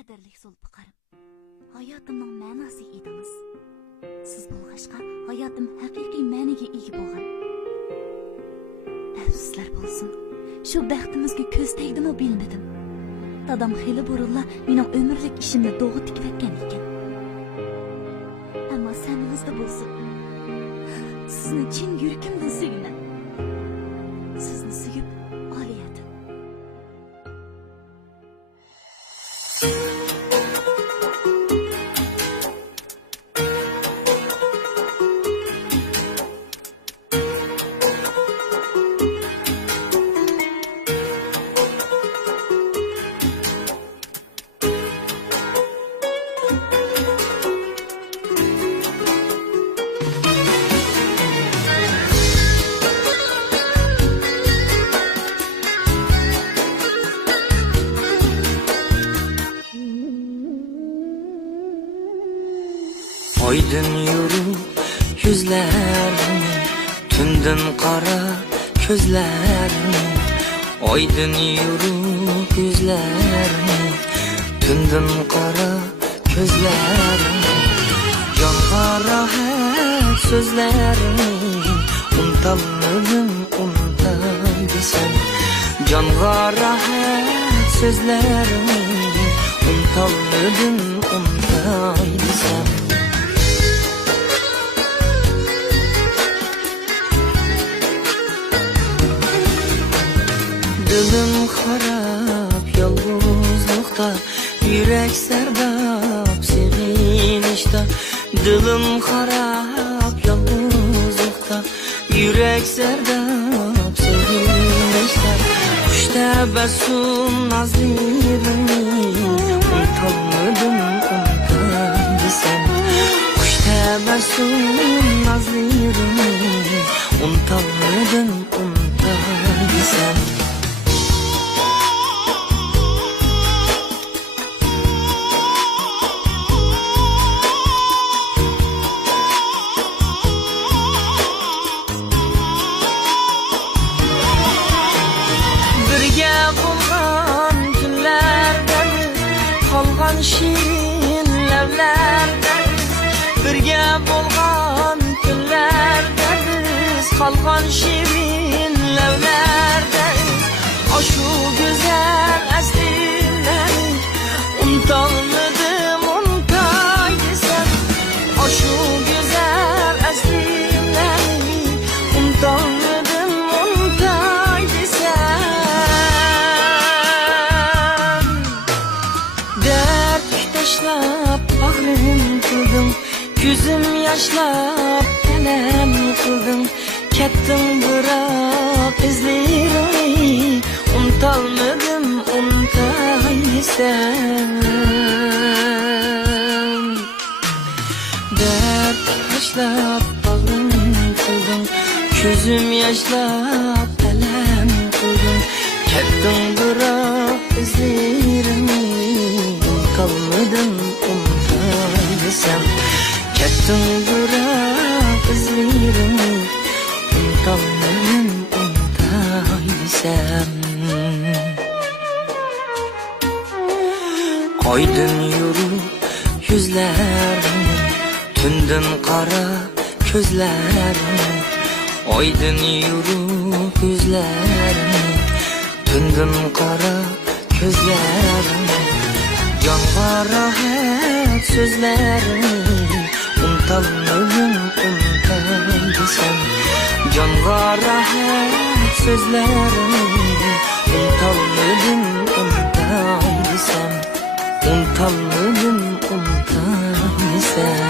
Qadrli Zulfiqarım, hayatımning ma'nosi edingiz. Siz bo'lg'achqa hayotim haqiqiy ma'niga ega bo'lgan. Afsuslar bo'lsin, shu baxtimizga ko'z tegdimi bilmadim. Dadam xeli burunla mening umrlik ishimni doğru tikib etgan ekan. Ammo saningizda bo'lsin, sizni chin yuragimdan sevaman. Sizni sevib qolayadim. Oydin yurib yuzlarini, tundin qora ko'zlarini. Oydin yurib yuzlarini, tundin qora ko'zlarini. Jonga rohat so'zlarini, unutolmadim unutay desam. Jonga rohat so'zlarini, unutolmadim unutay desam. Dilim xarab yolg'izlikda, yürek sardab sevinishda. Dilim xarab yolg'izlikda, yürek sardab sevinishda. Xush tabassum nazlirini, unutolmadim unutay desam. Xush tabassum nazlirini, unutolmadim unutay desam. Şirin lavlarda birga bo'lgan kunlarda biz qolgan şirin lavlarda shu go'zal aslilarni unutolmadim unutay desam. Shu go'zal aslilarni unutolmadim unutay desam. Yaşlap bağrım kıldım, gözüm yaşlap elem kıldım. Kettim bırak izlerini, unutolmadım unutay desem. Dert yaşlap bağrım kıldım, gözüm yaşlap elem kıldım. Kettim bırak izlerini, unutolmadim unutay desam. Kettin bırak izlerini, unutolmadim unutay desam. Oydin yurib yuzlarini, tundin qora ko'zlarini. Oydin yurib yuzlarini, tundin qora ko'zlarini. Jonga rohat so'zlarini, unutolmadim unutay desam. Jonga rohat so'zlarini, unutolmadim unutay desam. Unutolmadim unutay desam.